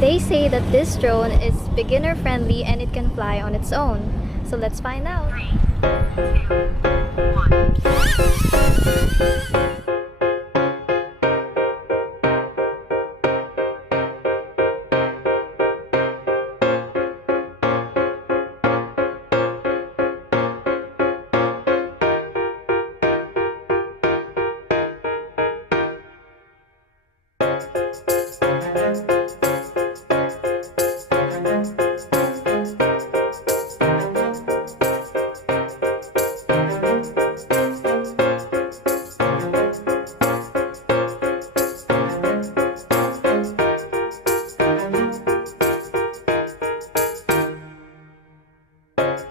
They say that this drone is beginner friendly and it can fly on its own. So let's find out. 3, 2, 1.